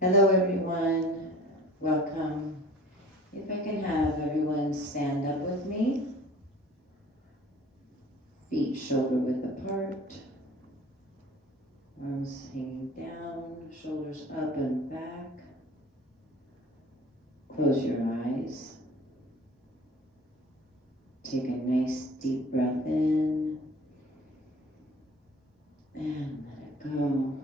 Hello everyone, welcome. If I can have everyone stand up with me, feet shoulder width apart, arms hanging down, shoulders up and back. Close your eyes. Take a nice deep breath in and let it go.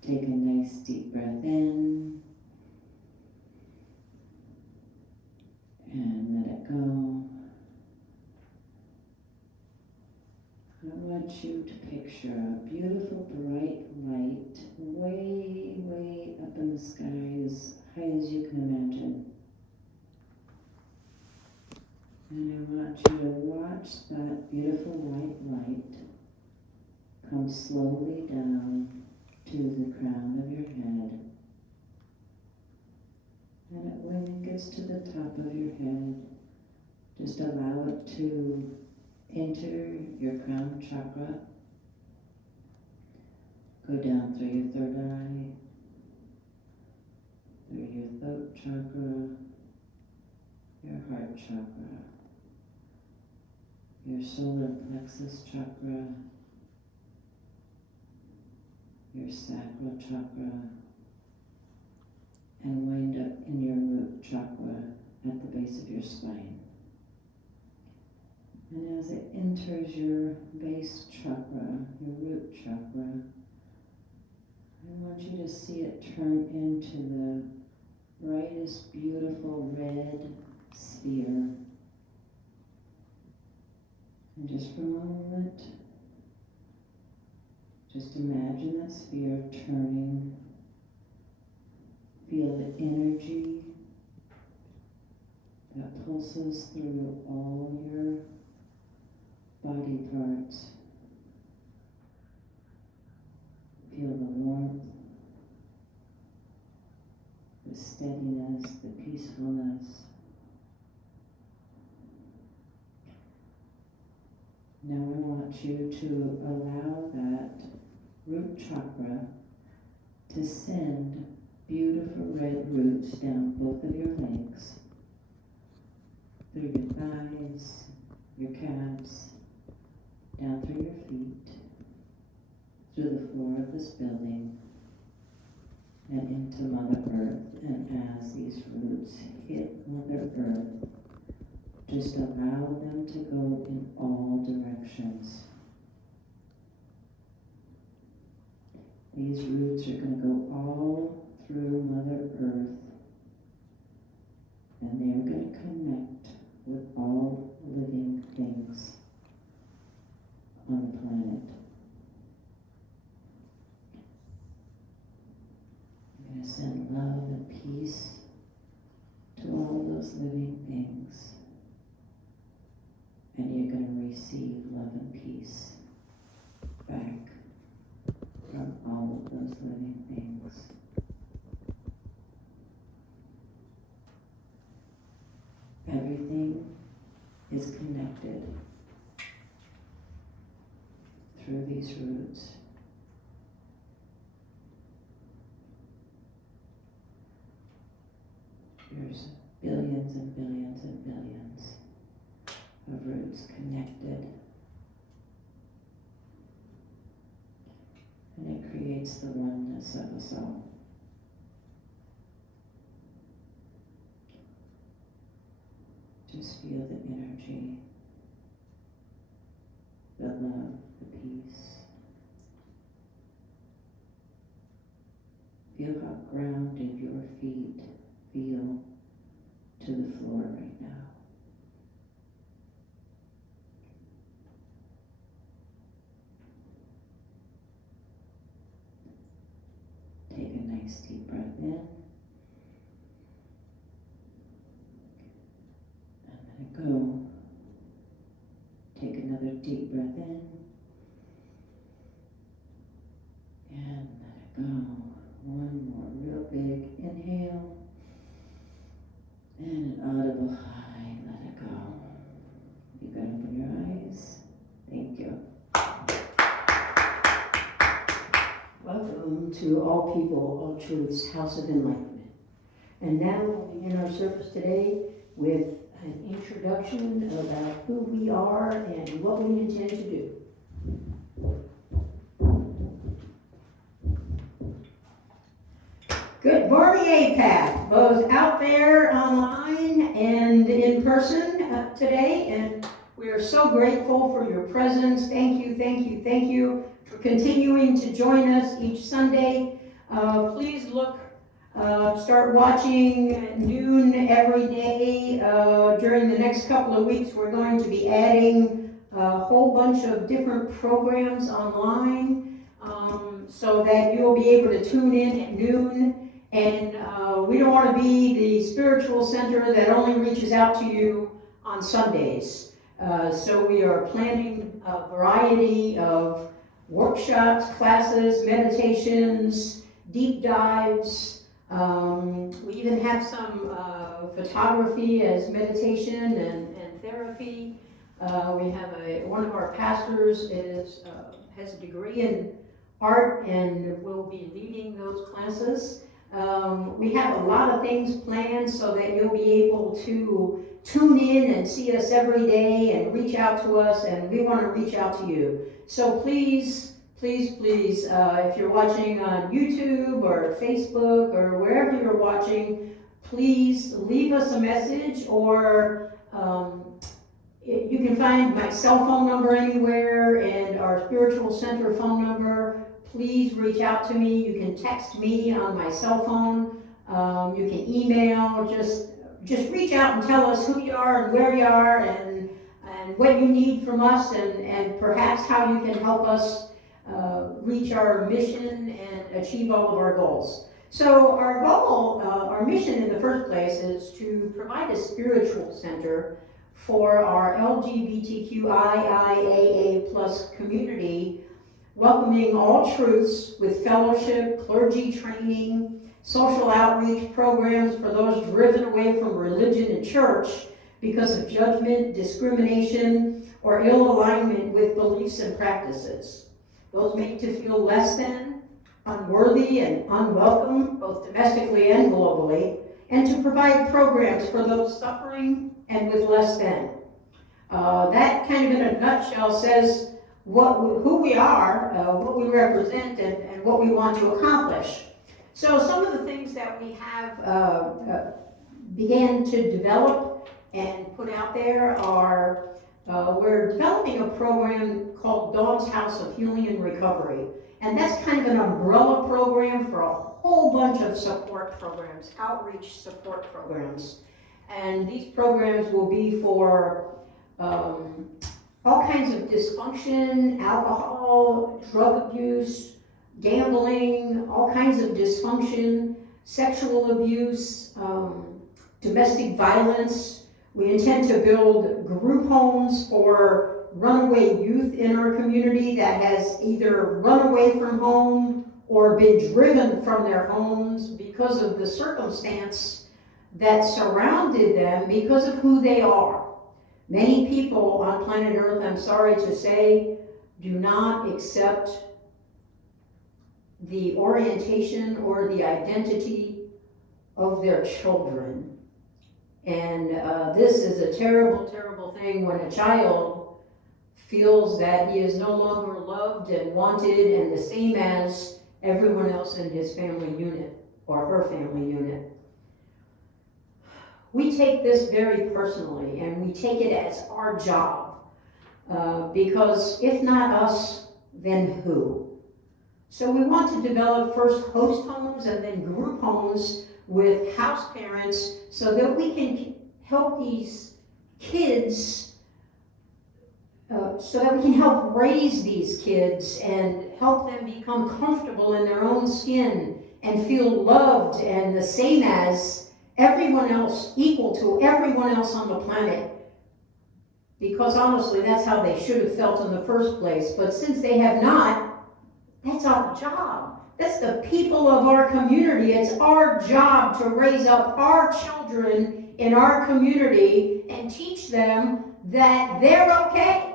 Take a nice deep breath in and let it go. I want you to picture a beautiful bright light way, way up in the sky, as high as you can imagine. And I want you to watch that beautiful white light come slowly down to the crown of your head. And when it gets to the top of your head, just allow it to enter your crown chakra, go down through your third eye, through your throat chakra, your heart chakra, your solar plexus chakra, your sacral chakra, and wind up in your root chakra at the base of your spine. And as it enters your base chakra, your root chakra, I want you to see it turn into the brightest, beautiful red sphere. And just for a moment, just imagine that sphere turning. Feel the energy that pulses through all your body parts. Feel the warmth, the steadiness, the peacefulness. Now I want you to allow that root chakra to send beautiful red roots down both of your legs, through your thighs, your calves, down through your feet, through the floor of this building, and into Mother Earth. And as these roots hit Mother Earth, just allow them to go in all directions. These roots are going to go all through Mother Earth, and they're going to connect with all living things on the planet. I'm going to send love and peace to all those living things, and you're going to receive love and peace back from all of those living things. Everything is connected through these roots. There's billions and billions and billions of roots connected. And it creates the oneness of us all. Just feel the energy, the love, the peace. Feel how grounded your feet feel to the floor right now. Take a nice deep breath in. And let it go. Take another deep breath in. And let it go. One more real big inhale. And an audible high, let it go. You can open your eyes. Thank you. Welcome to All People, All Truths, House of Enlightenment. And now we'll begin our service today with an introduction about who we are and what we intend to do. Good morning, APATH, both out there online and in person today. And we are so grateful for your presence. Thank you, thank you, thank you for continuing to join us each Sunday. Please start watching at noon every day. During the next couple of weeks, we're going to be adding a whole bunch of different programs online so that you'll be able to tune in at noon. And we don't want to be the spiritual center that only reaches out to you on Sundays. So we are planning a variety of workshops, classes, meditations, deep dives. We even have some photography as meditation and therapy. We have one of our pastors has a degree in art and will be leading those classes. We have a lot of things planned so that you'll be able to tune in and see us every day and reach out to us, and we want to reach out to you. So please, please, please, if you're watching on YouTube or Facebook or wherever you're watching, please leave us a message, or you can find my cell phone number anywhere and our spiritual center phone number. Please reach out to me. You can text me on my cell phone. You can email. Just reach out and tell us who you are and where you are and what you need from us, and perhaps how you can help us reach our mission and achieve all of our goals. So our goal, our mission in the first place, is to provide a spiritual center for our LGBTQIA+ community, welcoming all truths with fellowship, clergy training, social outreach programs for those driven away from religion and church because of judgment, discrimination, or ill alignment with beliefs and practices. Those made to feel less than, unworthy, and unwelcome, both domestically and globally, and to provide programs for those suffering and with less than. That kind of in a nutshell says who we are, what we represent, and what we want to accomplish. So some of the things that we have began to develop and put out there are, we're developing a program called Dawn's House of Healing and Recovery. And that's kind of an umbrella program for a whole bunch of support programs, outreach support programs. And these programs will be for all kinds of dysfunction, alcohol, drug abuse, gambling, all kinds of dysfunction, sexual abuse, domestic violence. We intend to build group homes for runaway youth in our community that has either run away from home or been driven from their homes because of the circumstance that surrounded them because of who they are. Many people on planet Earth, I'm sorry to say, do not accept the orientation or the identity of their children. And this is a terrible, terrible thing when a child feels that he is no longer loved and wanted and the same as everyone else in his family unit or her family unit. We take this very personally, and we take it as our job, because if not us, then who? So we want to develop first host homes and then group homes with house parents so that we can help these kids, so that we can help raise these kids and help them become comfortable in their own skin and feel loved and the same as everyone else, equal to everyone else on the planet. Because honestly, that's how they should have felt in the first place. But since they have not, that's our job. That's the people of our community. It's our job to raise up our children in our community and teach them that they're okay.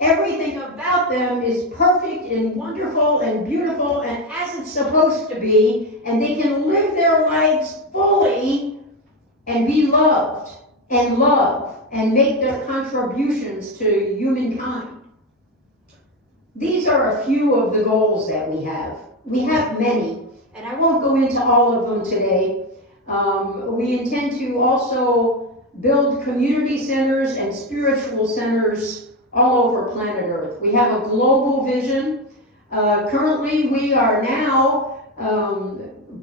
Everything about them is perfect and wonderful and beautiful and as it's supposed to be, and they can live their lives fully and be loved and love and make their contributions to humankind. These are a few of the goals that we have. We have many, and I won't go into all of them today. We intend to also build community centers and spiritual centers all over planet Earth. We have a global vision. Currently, we are now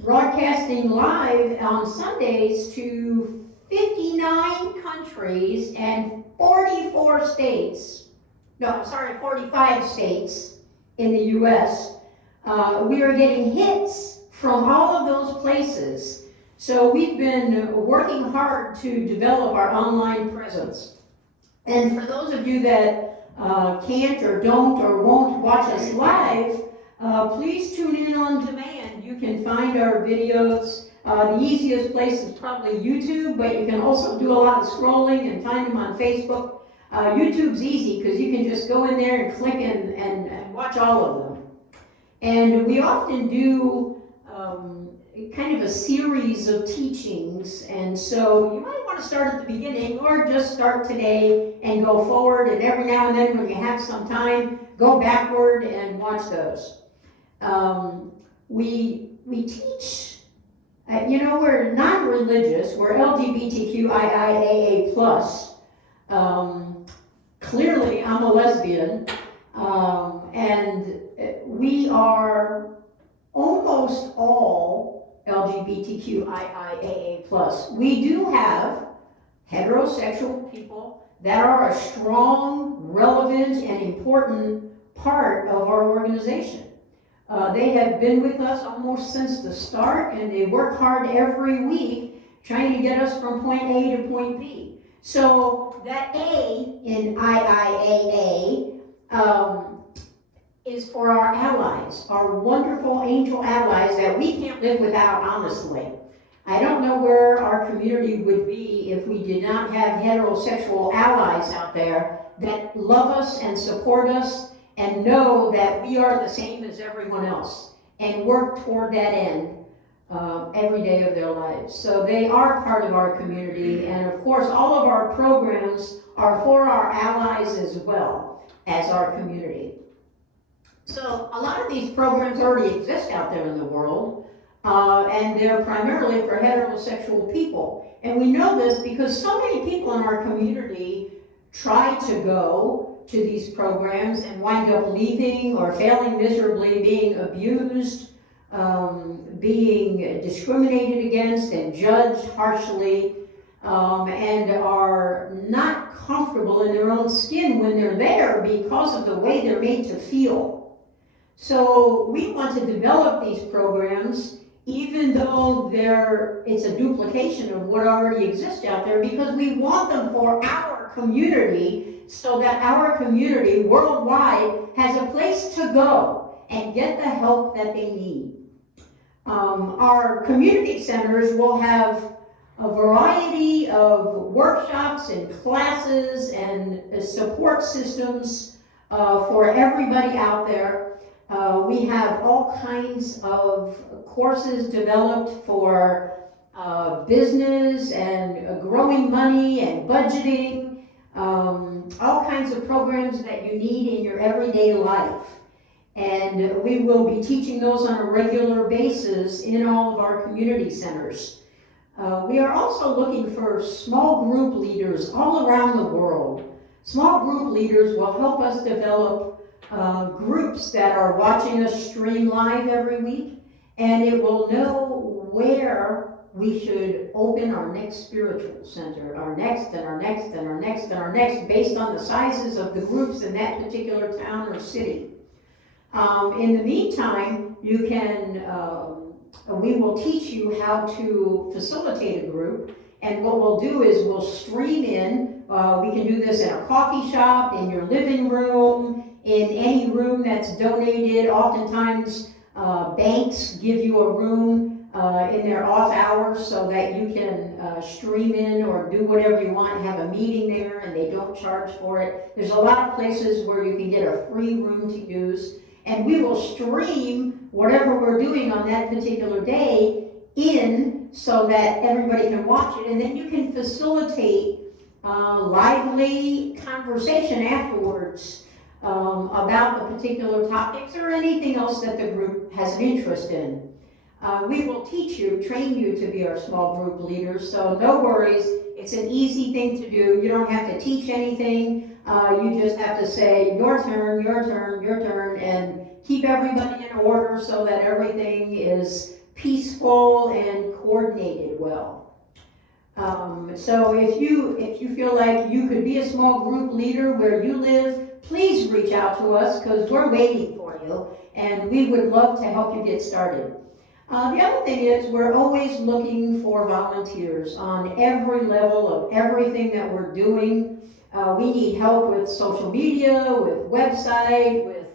broadcasting live on Sundays to 59 countries and 44 states. No, I'm sorry, 45 states in the U.S. We are getting hits from all of those places. So we've been working hard to develop our online presence. And for those of you that can't or don't or won't watch us live, please tune in on demand. You can find our videos. The easiest place is probably YouTube, but you can also do a lot of scrolling and find them on Facebook. YouTube's easy because you can just go in there and click and watch all of them. And we often do kind of a series of teachings, and so you might want to start at the beginning or just start today and go forward, and every now and then when you have some time, go backward and watch those. We teach, we're non-religious, we're LGBTQIAA+. Clearly, I'm a lesbian, and we are almost all LGBTQIAA+. We do have heterosexual people that are a strong, relevant, and important part of our organization. They have been with us almost since the start, and they work hard every week trying to get us from point A to point B. So that A in IIAA is for our allies, our wonderful angel allies that we can't live without, honestly. I don't know where our community would be if we did not have heterosexual allies out there that love us and support us and know that we are the same as everyone else and work toward that end every day of their lives. So they are part of our community, and of course all of our programs are for our allies as well as our community. So a lot of these programs already exist out there in the world, and they're primarily for heterosexual people. And we know this because so many people in our community try to go to these programs and wind up leaving or failing miserably, being abused, being discriminated against and judged harshly, and are not comfortable in their own skin when they're there because of the way they're made to feel. So we want to develop these programs even though it's a duplication of what already exists out there, because we want them for our community so that our community worldwide has a place to go and get the help that they need. Our community centers will have a variety of workshops and classes and support systems for everybody out there. We have all kinds of courses developed for business and growing money and budgeting, all kinds of programs that you need in your everyday life. And we will be teaching those on a regular basis in all of our community centers. We are also looking for small group leaders all around the world. Small group leaders will help us develop groups that are watching us stream live every week, and it will know where we should open our next spiritual center, our next and our next and our next and our next, based on the sizes of the groups in that particular town or city. In the meantime, you can, we will teach you how to facilitate a group, and what we'll do is we'll stream in. We can do this in a coffee shop, in your living room, in any room that's donated. Oftentimes, banks give you a room in their off hours so that you can stream in or do whatever you want, have a meeting there, and they don't charge for it. There's a lot of places where you can get a free room to use, and we will stream whatever we're doing on that particular day in so that everybody can watch it, and then you can facilitate lively conversation afterwards about the particular topics or anything else that the group has an interest in. We will teach you, train you to be our small group leaders, so no worries. It's an easy thing to do. You don't have to teach anything. You just have to say, your turn, your turn, your turn, and keep everybody in order so that everything is peaceful and coordinated well. So if you feel like you could be a small group leader where you live, please reach out to us because we're waiting for you and we would love to help you get started. The other thing is we're always looking for volunteers on every level of everything that we're doing. We need help with social media, with website, with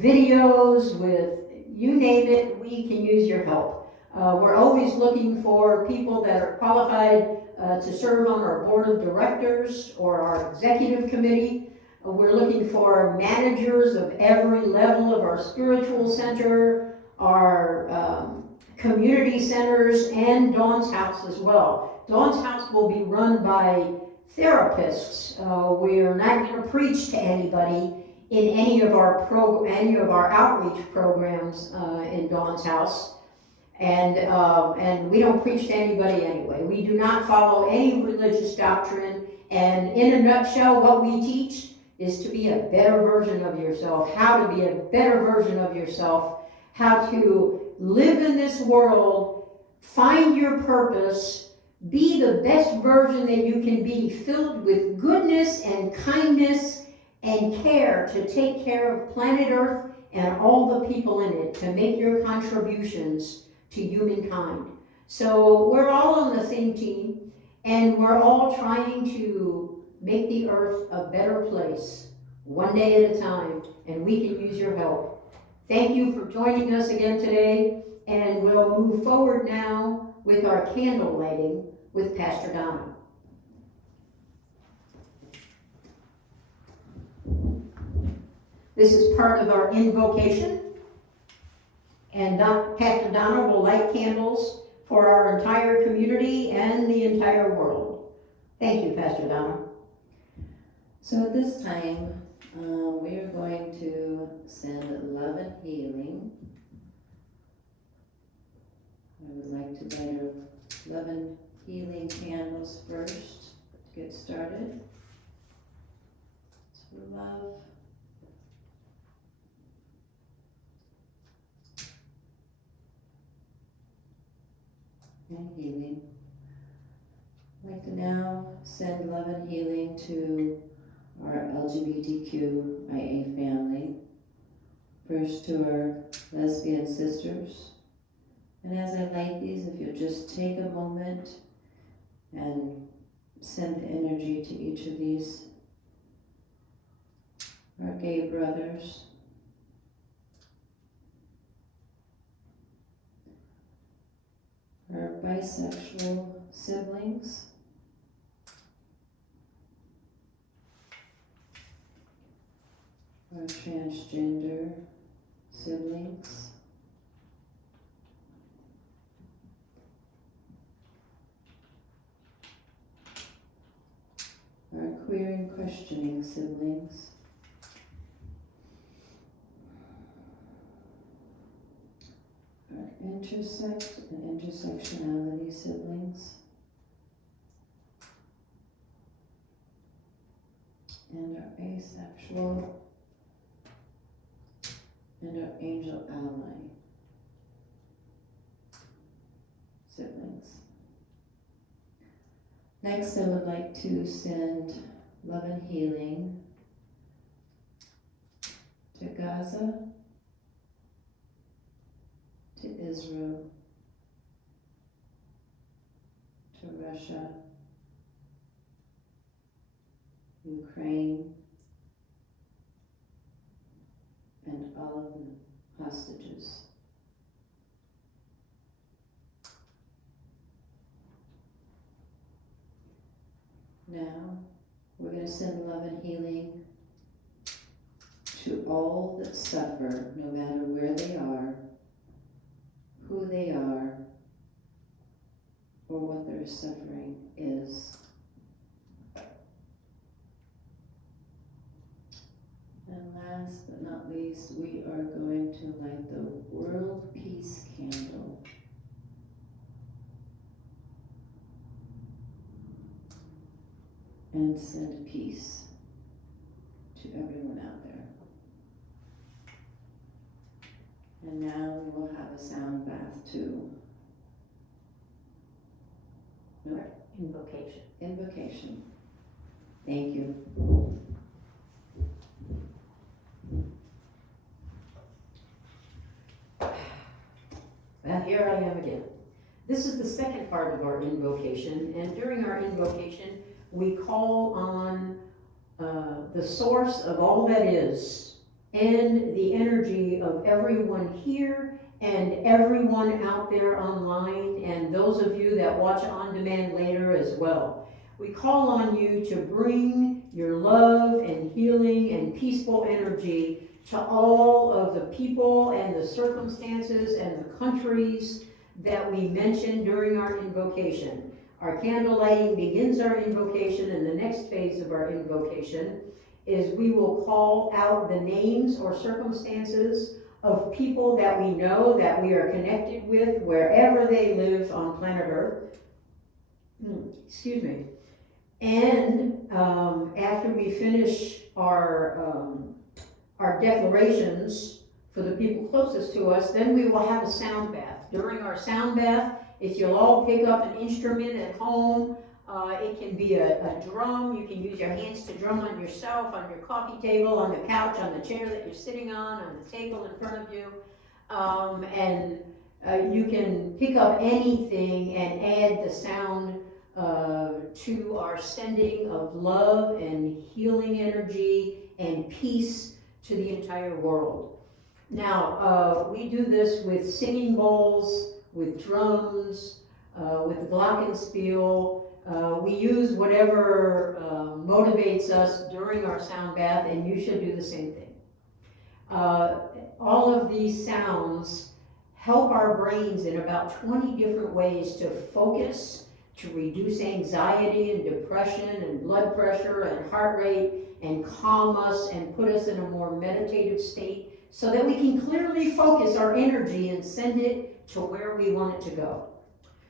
videos, with you name it, we can use your help. We're always looking for people that are qualified to serve on our board of directors or our executive committee. We're looking for managers of every level of our spiritual center, our community centers, and Dawn's House as well. Dawn's House will be run by therapists. We're not going to preach to anybody in any of our outreach programs in Dawn's House, and we don't preach to anybody anyway. We do not follow any religious doctrine, and in a nutshell, what we teach is to be a better version of yourself, how to be a better version of yourself, how to live in this world, find your purpose, be the best version that you can be, filled with goodness and kindness and care to take care of planet Earth and all the people in it, to make your contributions to humankind. So we're all on the same team, and we're all trying to make the Earth a better place, one day at a time, and we can use your help. Thank you for joining us again today, and we'll move forward now with our candle lighting with Pastor Donna. This is part of our invocation, and Pastor Donna will light candles for our entire community and the entire world. Thank you, Pastor Donna. So at this time, we are going to send love and healing. I would like to light our love and healing candles first to get started. So love. And healing. I'd like to now send love and healing to our LGBTQ family. First to our lesbian sisters. And as I light these, if you'll just take a moment and send the energy to each of these. Our gay brothers. Our bisexual siblings. Our transgender siblings. Our queer and questioning siblings. Our intersect and intersectionality siblings. And our asexual and our angel ally siblings. Next, I would like to send love and healing to Gaza, to Israel, to Russia, Ukraine, and all of the hostages. Now, we're going to send love and healing to all that suffer, no matter where they are, who they are, or what their suffering is. And last but not least, we are going to light the World Peace Candle. And send peace to everyone out there. And now we will have a sound bath too. No, Invocation. invocation. Thank you. Well, here I am again. This is the second part of our invocation, and during our invocation, we call on the source of all that is, and the energy of everyone here and everyone out there online, and those of you that watch on demand later as well. We call on you to bring your love and healing and peaceful energy to all of the people and the circumstances and the countries that we mentioned during our invocation. Our candle lighting begins our invocation, and the next phase of our invocation is we will call out the names or circumstances of people that we know, that we are connected with, wherever they live on planet Earth. Excuse me. And after we finish our declarations for the people closest to us, then we will have a sound bath. During our sound bath, if you'll all pick up an instrument at home, it can be a drum. You can use your hands to drum on yourself, on your coffee table, on the couch, on the chair that you're sitting on the table in front of you. You can pick up anything and add the sound to our sending of love and healing energy and peace to the entire world. Now, we do this with singing bowls, with drums, with the glockenspiel. We use whatever motivates us during our sound bath, and you should do the same thing. All of these sounds help our brains in about 20 different ways to focus, to reduce anxiety and depression and blood pressure and heart rate, and calm us and put us in a more meditative state so that we can clearly focus our energy and send it to where we want it to go.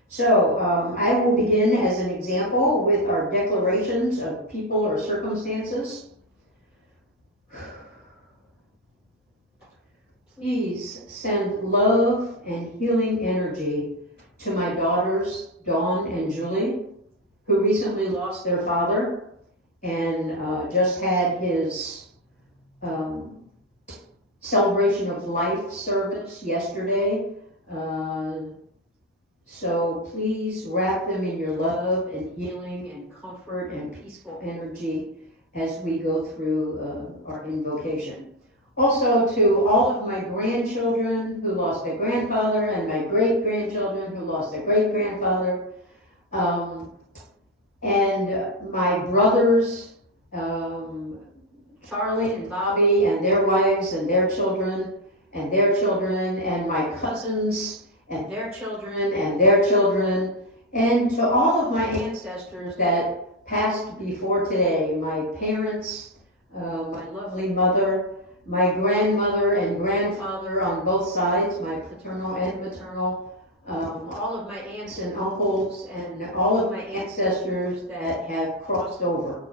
So I will begin as an example with our declarations of people or circumstances. Please send love and healing energy to my daughters, Dawn and Julie, who recently lost their father and just had his celebration of life service yesterday. So please wrap them in your love and healing and comfort and peaceful energy as we go through our invocation. Also to all of my grandchildren who lost their grandfather, and my great-grandchildren who lost their great-grandfather, and my brothers, Charlie and Bobby and their wives and their children, and my cousins and their children, and to all of my ancestors that passed before today, my parents, my lovely mother, my grandmother and grandfather on both sides, my paternal and maternal, all of my aunts and uncles, and all of my ancestors that have crossed over.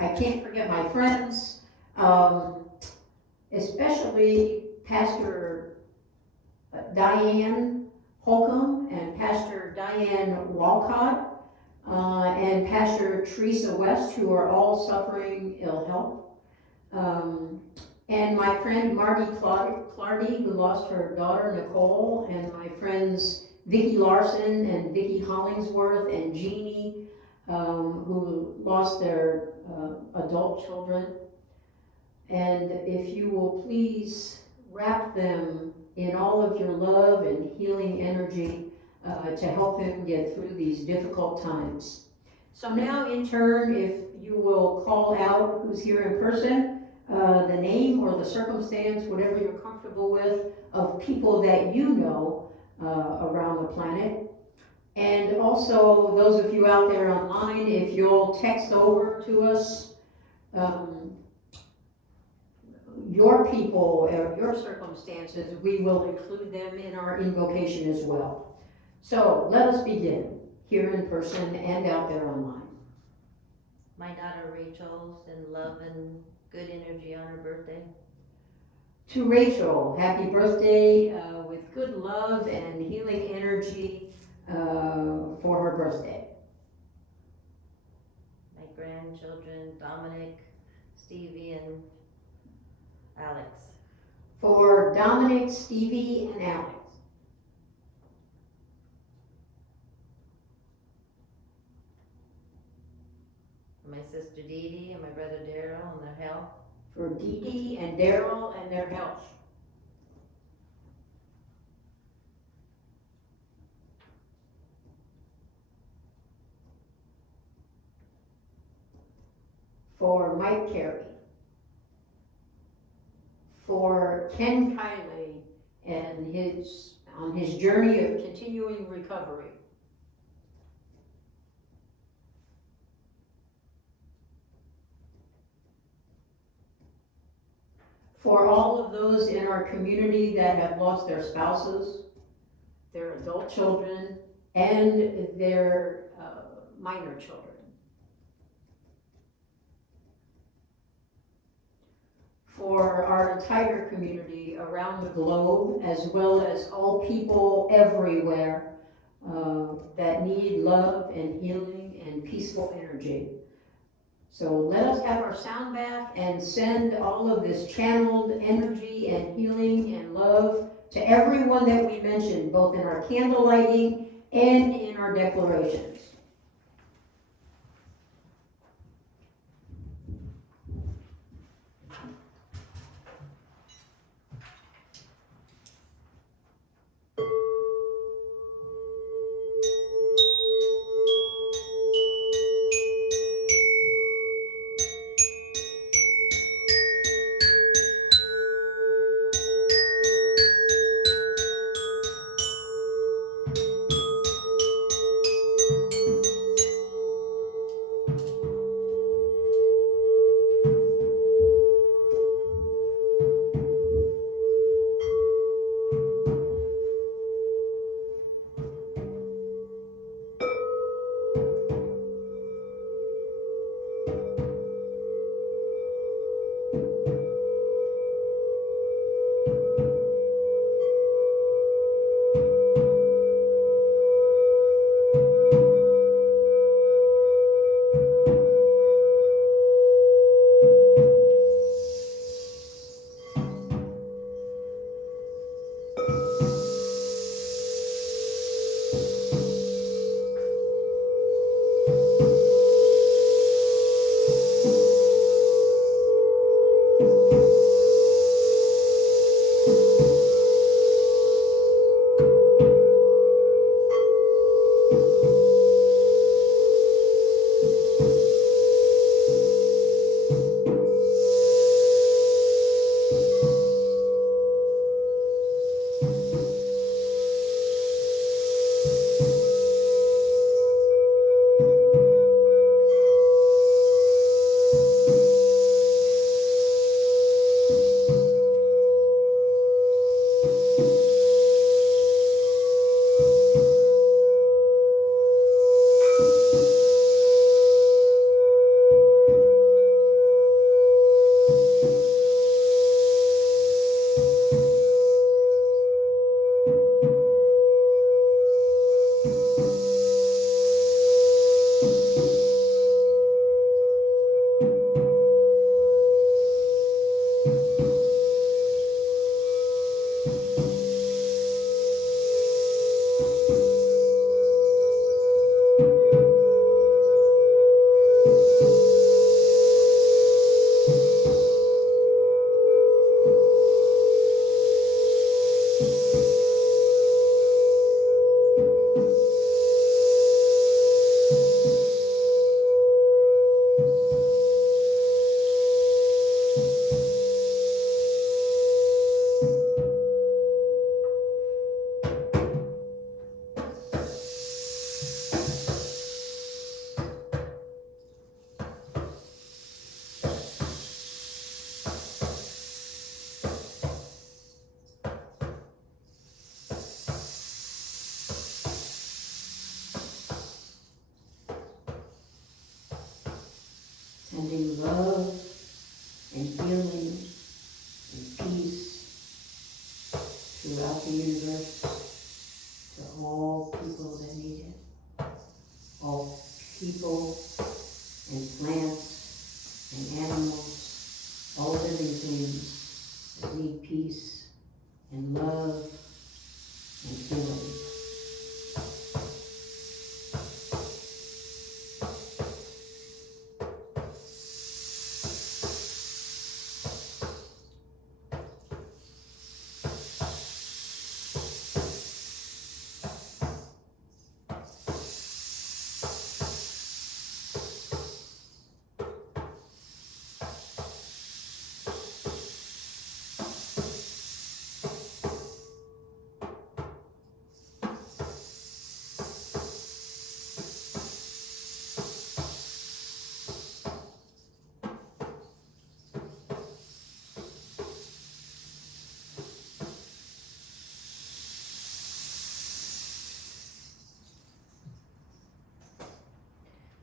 I can't forget my friends, especially Pastor Diane Holcomb and Pastor Diane Walcott, and Pastor Teresa West, who are all suffering ill health. And my friend Marty Clardy, who lost her daughter Nicole, and my friends Vicki Larson and Vicki Hollingsworth and Jeannie, who lost their adult children. And if you will please wrap them in all of your love and healing energy, to help them get through these difficult times. So now, in turn, if you will call out who's here in person, the name or the circumstance, whatever you're comfortable with, of people that you know around the planet. And also, those of you out there online, if you'll text over to us your people or your circumstances, we will include them in our invocation as well. So let us begin, here in person and out there online. My daughter Rachel, send love and good energy on her birthday. To Rachel, happy birthday with good love and healing energy for her birthday. My grandchildren Dominic, Stevie, and Alex. For Dominic, Stevie, and Alex. For my sister Dee Dee and my brother Daryl and their health. For Dee Dee and Daryl and their health. For Mike Carey. For Ken Kiley and on his journey of continuing recovery. For all of those in our community that have lost their spouses, their adult children, and their minor children. For our entire community around the globe, as well as all people everywhere that need love and healing and peaceful energy. So let us have our sound bath and send all of this channeled energy and healing and love to everyone that we mentioned, both in our candle lighting and in our declarations.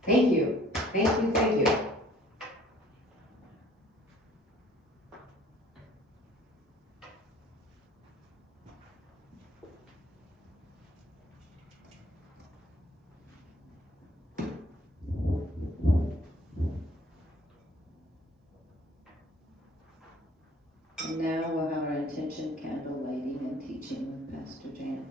Thank you, thank you, thank you. And now we'll have our intention candle lighting and teaching with Pastor Janet.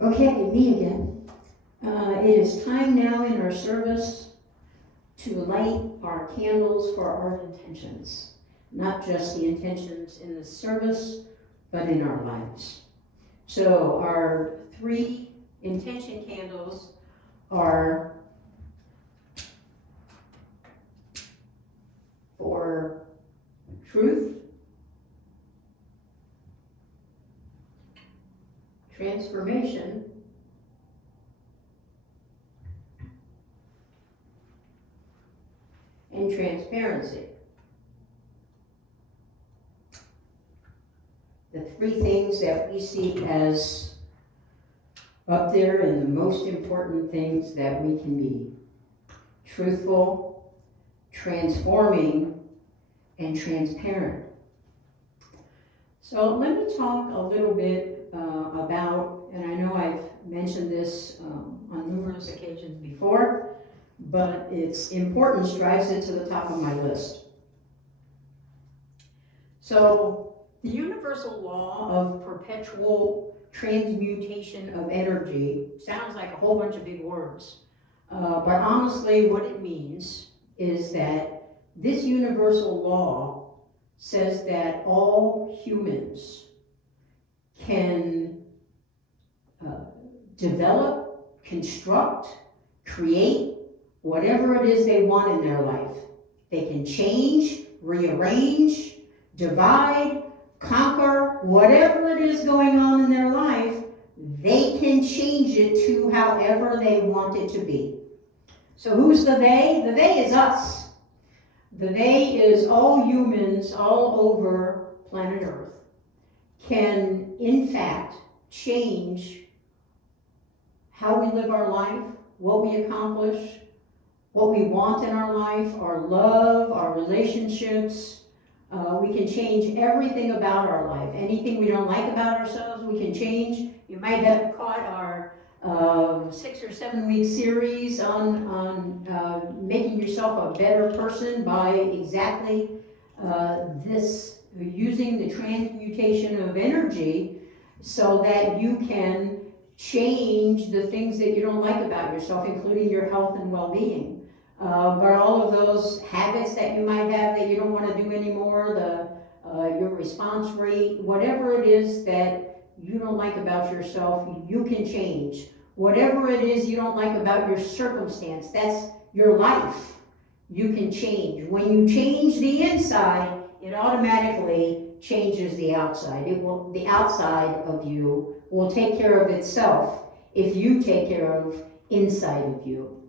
Okay, me again. It is time now in our service to light our candles for our intentions. Not just the intentions in the service, but in our lives. So our 3 intention candles are for truth, transformation, and transparency. The 3 things that we see as up there and the most important things that we can be: truthful, transforming, and transparent. So let me talk a little bit about, and I know I've mentioned this on numerous occasions before, but its importance drives it to the top of my list. So the universal law of perpetual transmutation of energy sounds like a whole bunch of big words, but honestly what it means is that this universal law says that all humans can develop, construct, create whatever it is they want in their life. They can change, rearrange, divide, conquer, whatever it is going on in their life, they can change it to however they want it to be. So who's the they? The they is us. The they is all humans all over planet Earth can, in fact, change how we live our life, what we accomplish, what we want in our life, our love, our relationships. We can change everything about our life. Anything we don't like about ourselves, we can change. You might have caught our 6 or 7 week series on making yourself a better person by exactly this, using the transmutation of energy so that you can change the things that you don't like about yourself, including your health and well-being. But all of those habits that you might have that you don't want to do anymore, your response rate, whatever it is that you don't like about yourself, you can change. Whatever it is you don't like about your circumstance, that's your life, you can change. When you change the inside, it automatically changes the outside. The outside of you will take care of itself if you take care of inside of you.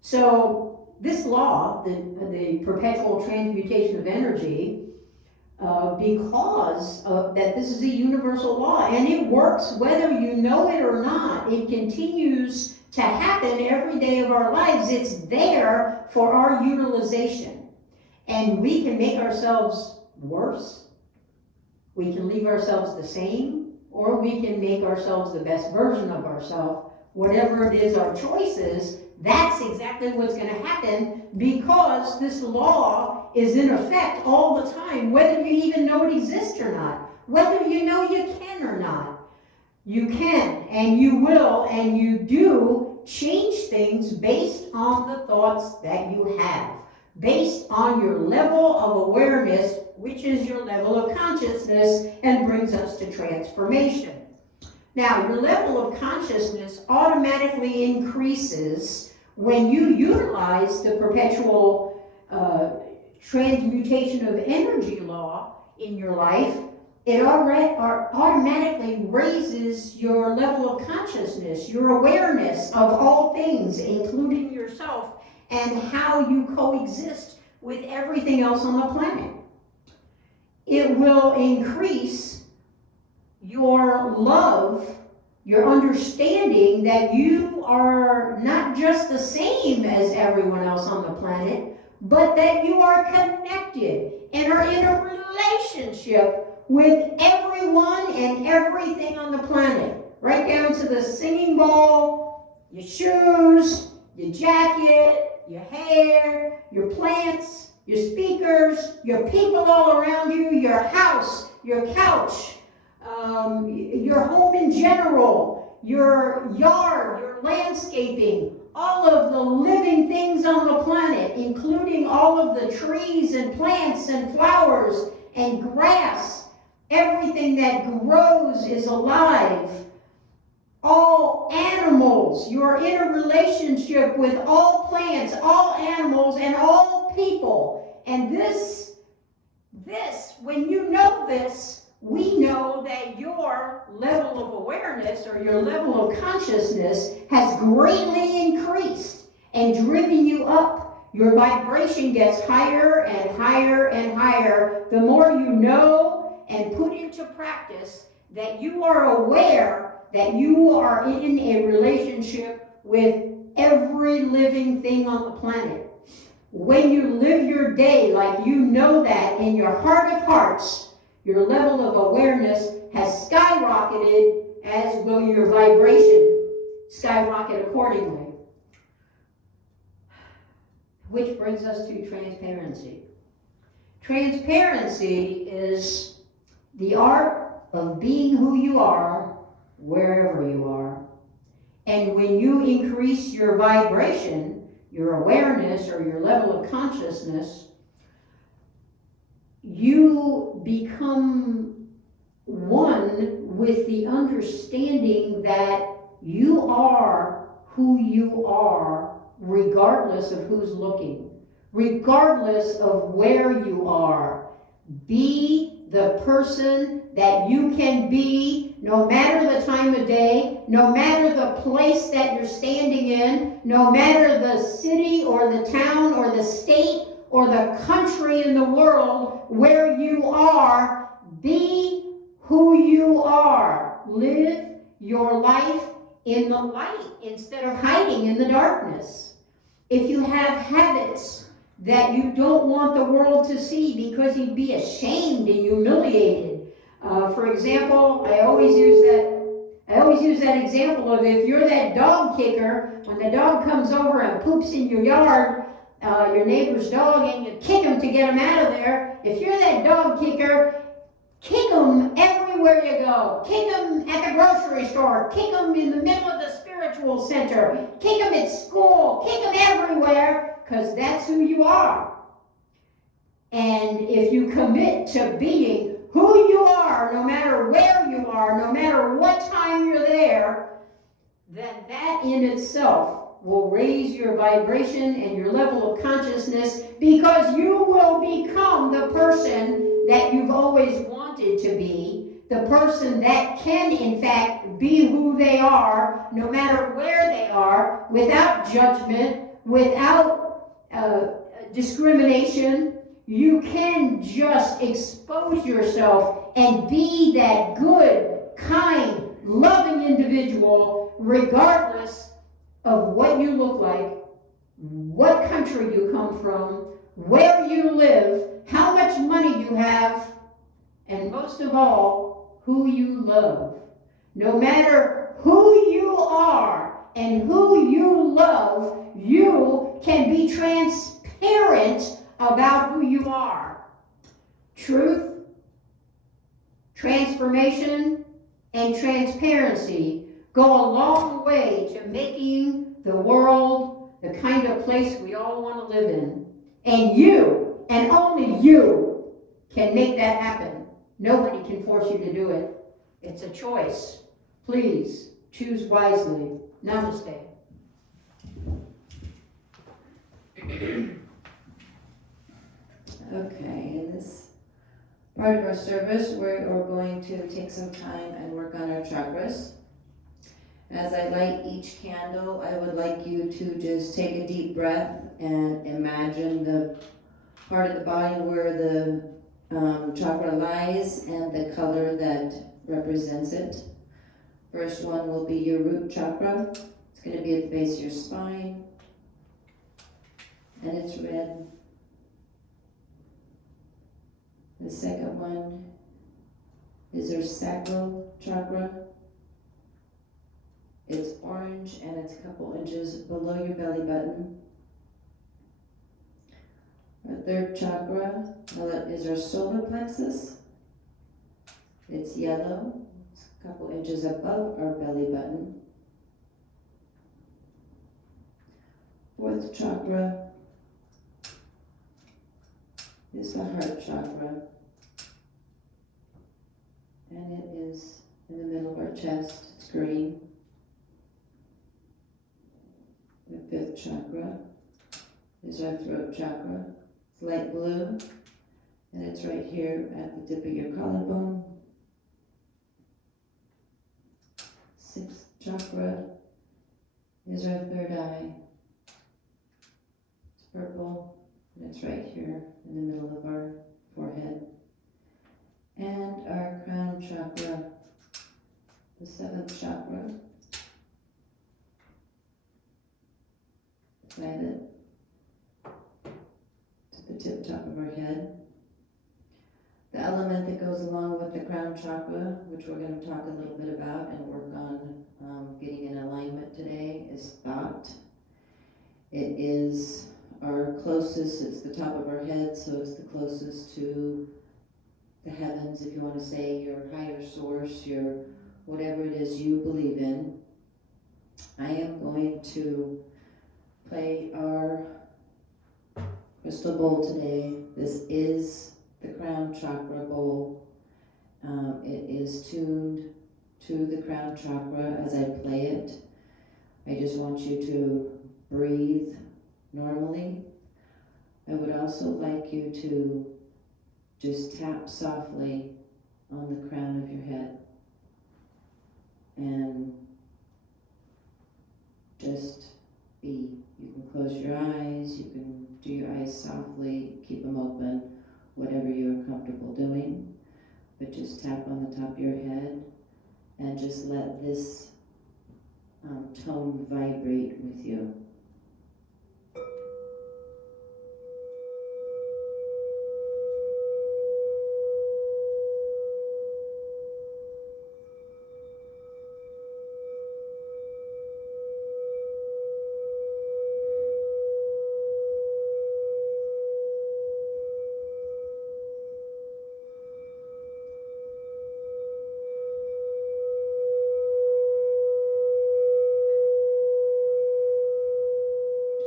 So this law, the perpetual transmutation of energy, because that this is a universal law, and it works whether you know it or not. It continues to happen every day of our lives. It's there for our utilization. And we can make ourselves worse, we can leave ourselves the same, or we can make ourselves the best version of ourselves. Whatever it is our choice is, that's exactly what's going to happen, because this law is in effect all the time, whether you even know it exists or not, whether you know you can or not. You can, and you will, and you do change things based on the thoughts that you have, based on your level of awareness, which is your level of consciousness, and brings us to transformation. Now, your level of consciousness automatically increases when you utilize the perpetual transmutation of energy law in your life it automatically raises your level of consciousness, your awareness of all things, including yourself, and how you coexist with everything else on the planet. It will increase your love, your understanding that you are not just the same as everyone else on the planet, but that you are connected and are in a relationship with everyone and everything on the planet, right down to the singing bowl, your shoes, your jacket, your hair, your plants, your speakers, your people all around you, your house, your couch, your home in general, your yard, your landscaping, all of the living things on the planet, including all of the trees and plants and flowers and grass. Everything that grows is alive. All animals, you're in a relationship with all plants, all animals, and all people. And this, when you know this, we know that your level of awareness or your level of consciousness has greatly increased and driven you up. Your vibration gets higher and higher and higher the more you know and put into practice that you are aware that you are in a relationship with every living thing on the planet. When you live your day like you know that in your heart of hearts, your level of awareness has skyrocketed, as will your vibration skyrocket accordingly. Which brings us to transparency. Transparency is the art of being who you are wherever you are. And when you increase your vibration, your awareness, or your level of consciousness, you become one with the understanding that you are who you are, regardless of who's looking, regardless of where you are. Be the person that you can be, no matter the time of day, no matter the place that you're standing in, no matter the city or the town or the state or the country in the world where you are. Be who you are. Live your life in the light instead of hiding in the darkness. If you have habits that you don't want the world to see because you'd be ashamed and humiliated. For example, I always use that example of if you're that dog kicker, when the dog comes over and poops in your yard, your neighbor's dog, and you kick him to get him out of there. If you're that dog kicker, kick him everywhere you go. Kick him at the grocery store. Kick him in the middle of the spiritual center. Kick him at school. Kick him everywhere, because that's who you are. And if you commit to being who you are, no matter where you are, no matter what time you're there, then that in itself will raise your vibration and your level of consciousness, because you will become the person that you've always wanted to be, the person that can in fact be who they are, no matter where they are, without judgment, without discrimination. You can just expose yourself and be that good, kind, loving individual, regardless of what you look like, what country you come from, where you live, how much money you have, and most of all, who you love. No matter who you are and who you love, you can be transparent about who you are. Truth, transformation, and transparency go a long way to making the world the kind of place we all want to live in. And you, and only you, can make that happen. Nobody can force you to do it. It's a choice. Please, choose wisely. Namaste. Okay, this part of our service, we're going to take some time and work on our chakras. As I light each candle, I would like you to just take a deep breath and imagine the part of the body where the chakra lies and the color that represents it. First one will be your root chakra. It's going to be at the base of your spine, and it's red. The second one is your sacral chakra. It's orange and it's a couple inches below your belly button. Our third chakra is our solar plexus. It's yellow. It's a couple inches above our belly button. Fourth chakra is the heart chakra. And it is in the middle of our chest. It's green. The fifth chakra is our throat chakra. It's light blue, and it's right here at the tip of your collarbone. Sixth chakra is our third eye. It's purple, and it's right here in the middle of our forehead. And our crown chakra, the seventh chakra, plant it to the tip top of our head. The element that goes along with the crown chakra, which we're going to talk a little bit about and work on getting in alignment today, is thought. It is our closest, it's the top of our head, so it's the closest to the heavens, if you want to say, your higher source, your whatever it is you believe in. I am going to play our crystal bowl today. This is the crown chakra bowl. It is tuned to the crown chakra as I play it. I just want you to breathe normally. I would also like you to just tap softly on the crown of your head and just be. You can close your eyes, you can do your eyes softly, keep them open, whatever you're comfortable doing, but just tap on the top of your head and just let this tone vibrate with you.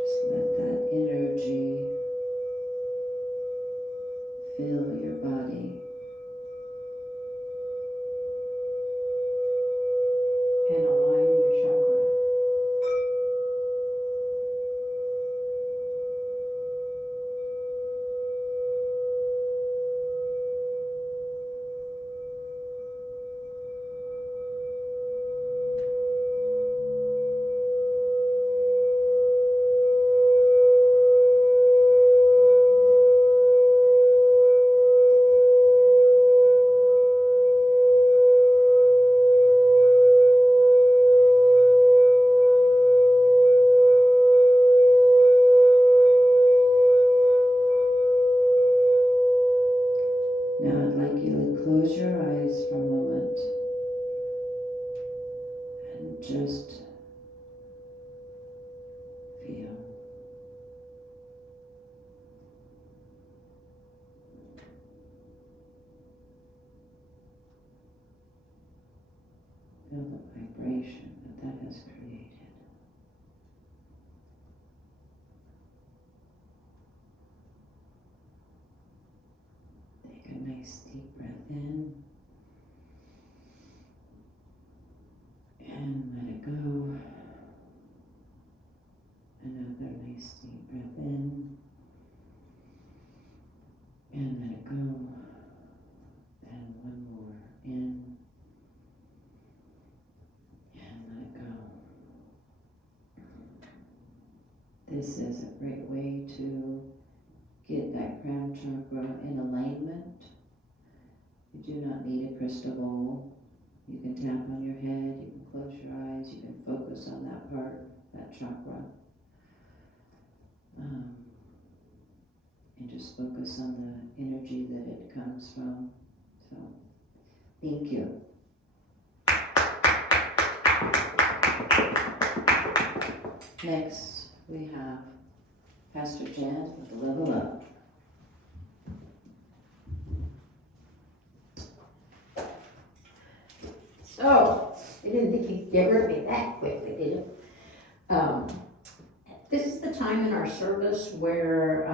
Just let that energy fill your body. And align your chakra. Now I'd like you to close your eyes for a moment and just feel. Feel the vibration that has created. Take a nice deep breath in and let it go. Another nice deep breath in and let it go. this is a great way to get that crown chakra in alignment. You do not need a crystal ball. You can tap on your head, you can close your eyes, you can focus on that part, that chakra. And just focus on the energy that it comes from. So, thank you. Next, we have Pastor Jan with the Level Up. So, you didn't think you'd get rid of me that quickly, did you? This is the time in our service where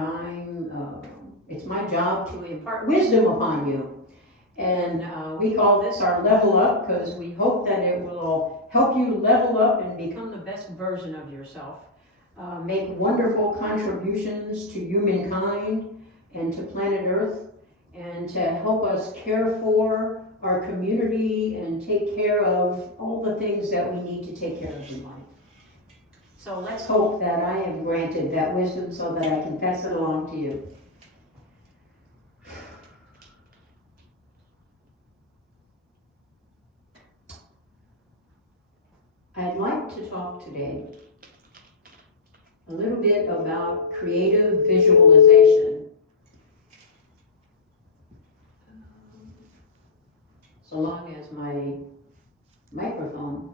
it's my job to impart wisdom upon you. And we call this our level up because we hope that it will help you level up and become the best version of yourself. Make wonderful contributions to humankind and to planet Earth, and to help us care for our community and take care of all the things that we need to take care of in life. So let's hope that I am granted that wisdom so that I can pass it along to you. I'd like to talk today a little bit about creative visualization. So long as my microphone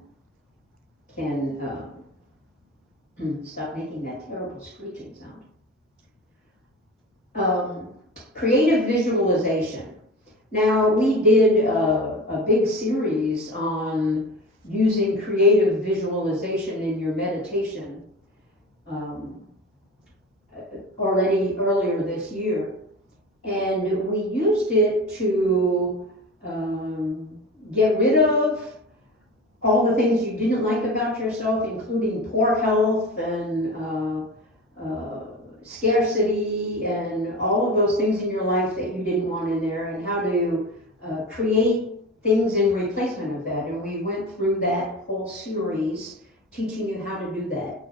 can stop making that terrible screeching sound. Creative visualization. Now, we did a big series on using creative visualization in your meditation earlier this year. And we used it to get rid of all the things you didn't like about yourself, including poor health and scarcity and all of those things in your life that you didn't want in there, and how to create things in replacement of that. And we went through that whole series teaching you how to do that.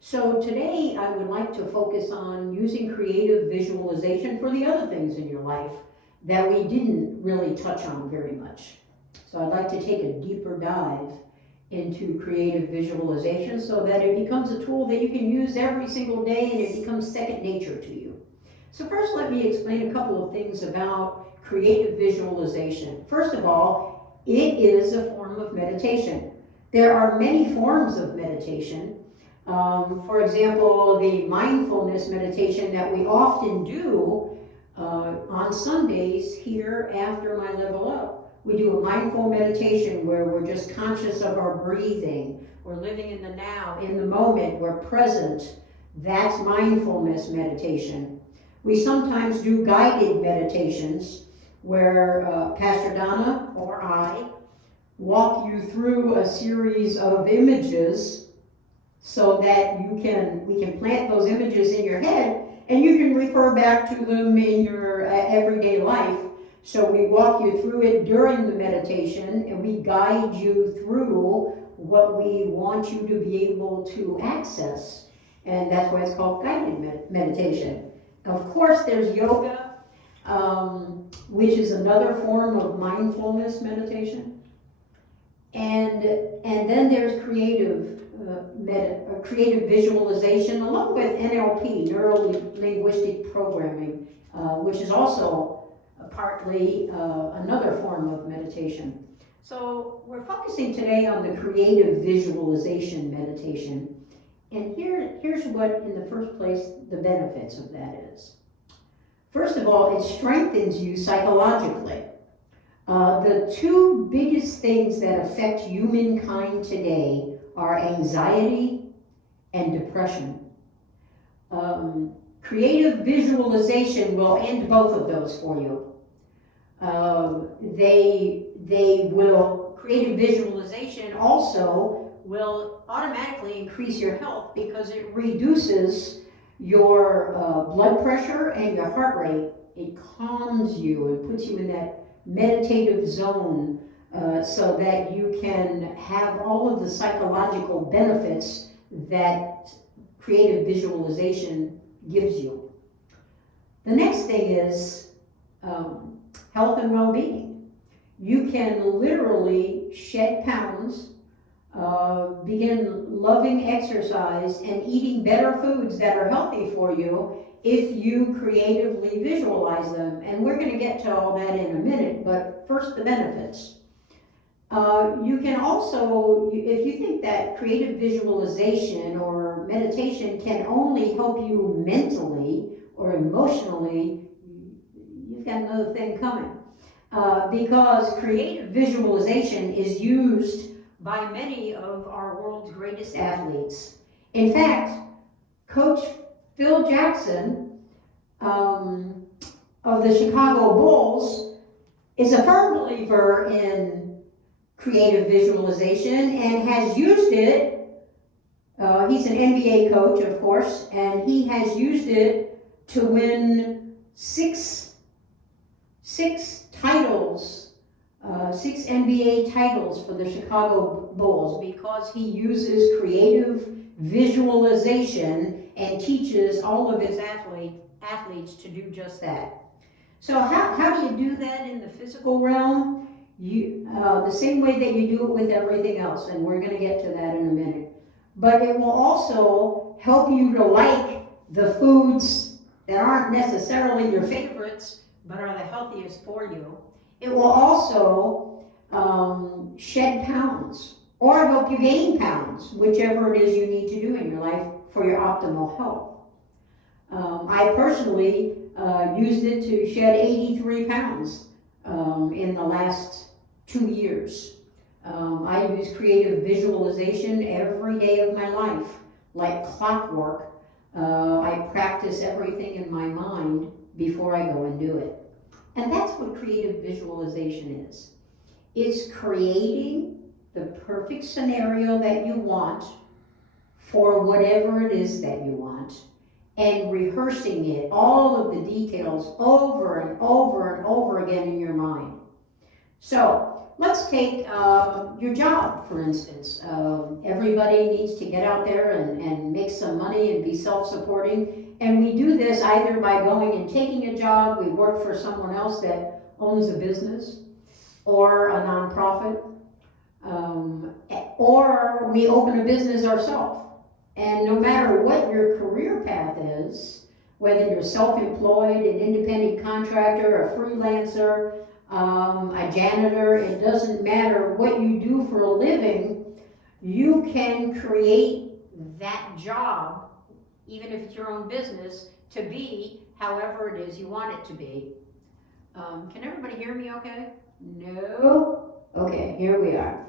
So today I would like to focus on using creative visualization for the other things in your life that we didn't really touch on very much. So I'd like to take a deeper dive into creative visualization so that it becomes a tool that you can use every single day and it becomes second nature to you. So first let me explain a couple of things about creative visualization. First of all, it is a form of meditation. There are many forms of meditation. For example, the mindfulness meditation that we often do on Sundays here after my level up. We do a mindful meditation where we're just conscious of our breathing. We're living in the now, in the moment, we're present. That's mindfulness meditation. We sometimes do guided meditations where Pastor Donna or I walk you through a series of images so that we can plant those images in your head and you can refer back to them in your everyday life. So we walk you through it during the meditation and we guide you through what we want you to be able to access. And that's why it's called guided meditation. Of course, there's yoga, which is another form of mindfulness meditation. And then there's creative visualization, along with NLP, neuro-linguistic programming, which is also partly another form of meditation. So we're focusing today on the creative visualization meditation. And here's what, in the first place, the benefits of that is. First of all, it strengthens you psychologically. The two biggest things that affect humankind today are anxiety and depression. Creative visualization will end both of those for you. Creative visualization also will automatically increase your health because it reduces your blood pressure and your heart rate. It calms you and puts you in that meditative zone so that you can have all of the psychological benefits that creative visualization gives you. The next thing is health and well-being. You can literally shed pounds, begin loving exercise and eating better foods that are healthy for you if you creatively visualize them. And we're going to get to all that in a minute, but first the benefits. You can also, if you think that creative visualization or meditation can only help you mentally or emotionally, you've got another thing coming. Because creative visualization is used by many of our world's greatest athletes. In fact, Coach Phil Jackson of the Chicago Bulls is a firm believer in creative visualization and has used it. He's an NBA coach, of course, and he has used it to win six titles, 6 NBA titles for the Chicago Bulls because he uses creative visualization and teaches all of his athletes to do just that. So how do you do that in the physical realm? The same way that you do it with everything else, and we're going to get to that in a minute. But it will also help you to like the foods that aren't necessarily your favorites, but are the healthiest for you. It will also shed pounds or help you gain pounds, whichever it is you need to do in your life for your optimal health. I personally used it to shed 83 pounds in the last 2 years. I use creative visualization every day of my life, like clockwork. I practice everything in my mind before I go and do it. And that's what creative visualization is. It's creating the perfect scenario that you want for whatever it is that you want, and rehearsing it, all of the details, over and over and over again in your mind. So let's take your job, for instance. Everybody needs to get out there and make some money and be self-supporting. And we do this either by going and taking a job, we work for someone else that owns a business, or a nonprofit, or we open a business ourselves. And no matter what your career path is, whether you're self-employed, an independent contractor, a freelancer, a janitor, it doesn't matter what you do for a living, you can create that job, even if it's your own business, to be however it is you want it to be. Can everybody hear me okay? No? Okay, here we are.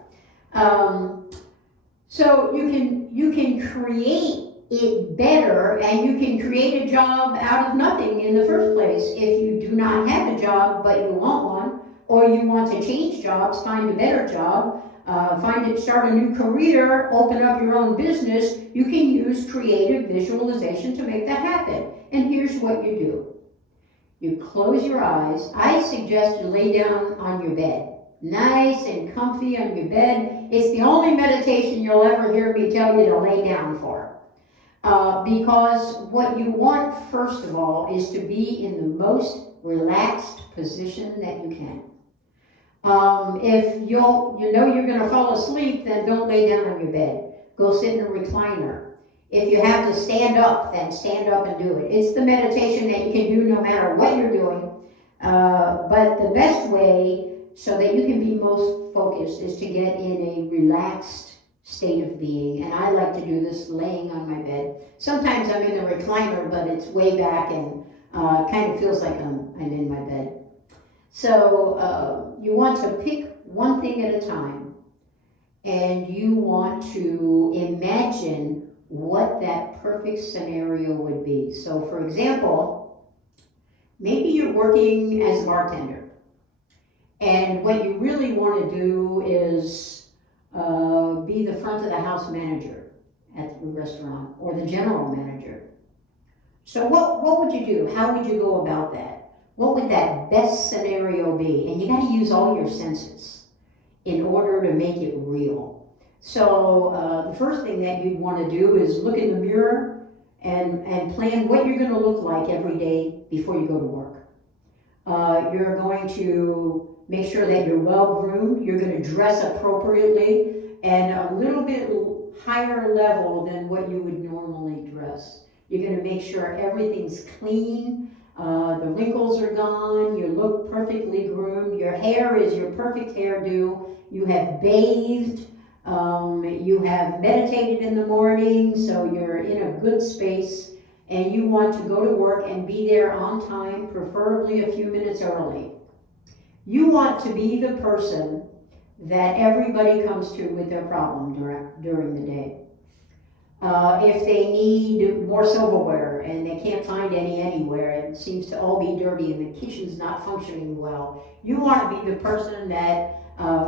So you can create it better, and you can create a job out of nothing in the first place. If you do not have a job but you want one, or you want to change jobs, find a better job, start a new career, open up your own business, you can use creative visualization to make that happen. And here's what you do. You close your eyes. I suggest you lay down on your bed. Nice and comfy on your bed. It's the only meditation you'll ever hear me tell you to lay down for. Because what you want, first of all, is to be in the most relaxed position that you can. If you know you're going to fall asleep, then don't lay down on your bed. Go sit in a recliner. If you have to stand up, then stand up and do it. It's the meditation that you can do no matter what you're doing. But the best way so that you can be most focused is to get in a relaxed state of being. And I like to do this laying on my bed. Sometimes I'm in a recliner, but it's way back and kind of feels like I'm in my bed. So you want to pick one thing at a time, and you want to imagine what that perfect scenario would be. So for example, maybe you're working as a bartender, and what you really want to do is be the front of the house manager at the restaurant, or the general manager. So what would you do? How would you go about that? What would that best scenario be? And you got to use all your senses in order to make it real. So the first thing that you'd want to do is look in the mirror and plan what you're gonna look like every day before you go to work. You're going to make sure that you're well groomed, you're gonna dress appropriately and a little bit higher level than what you would normally dress. You're gonna make sure everything's clean, the wrinkles are gone, you look perfectly groomed, your hair is your perfect hairdo, you have bathed, you have meditated in the morning, so you're in a good space, and you want to go to work and be there on time, preferably a few minutes early. You want to be the person that everybody comes to with their problem during the day. If they need more silverware and they can't find any anywhere, it seems to all be dirty and the kitchen's not functioning well, you want to be the person that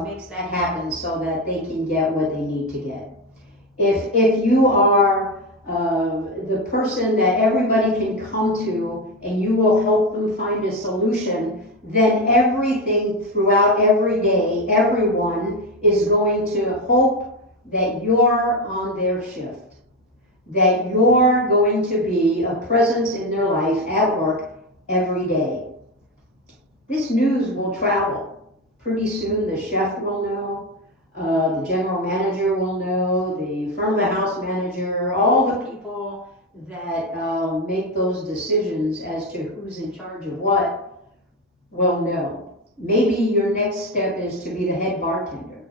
makes that happen so that they can get what they need to get. If you are the person that everybody can come to and you will help them find a solution, then everything throughout every day, everyone is going to hope that you're on their shift, that you're going to be a presence in their life at work every day. This news will travel. Pretty soon the chef will know, the general manager will know, the front of the house manager, all the people that make those decisions as to who's in charge of what will know. Maybe your next step is to be the head bartender,